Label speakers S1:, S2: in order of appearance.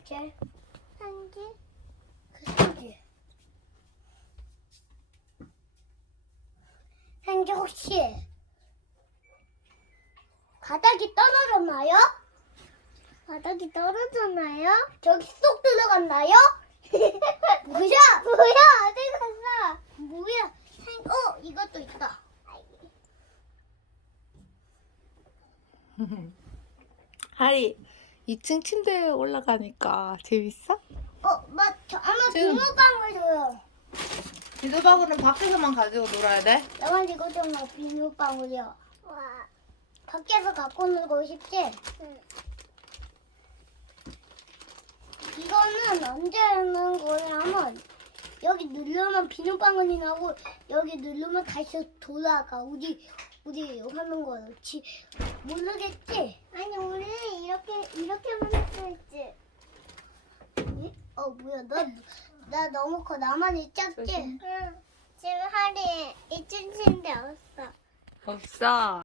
S1: 제
S2: 한지
S1: 한지 한지 혹시 바닥이 떨어졌나요?
S2: 바닥이 떨어졌나요?
S1: 저기 쏙 들어갔나요? 뭐야? 어디 갔어? 뭐야? 이것도 있다.
S3: 하리, 2층 침대에 올라가니까 재밌어?
S1: 저 아마
S3: 지금-
S1: 비누방울 줘요.
S3: 비누방울은 밖에서만 가지고 놀아야 돼?
S1: 나만 이거 좀 비누방울이요.
S2: 와.
S1: 밖에서 갖고 놀고 싶지?
S2: 응.
S1: 이거는 언제 하는 거냐면 여기 누르면 비누방울이 나고 여기 누르면 다시 돌아가. 우리 하는 거요. 모르겠지?
S2: 아니 우리 이렇게만 할 수 있지.
S1: 뭐야? 나 너무 커. 나만이 작지?
S2: 응. 지금 하리 2층 침대 없어.
S3: 없어.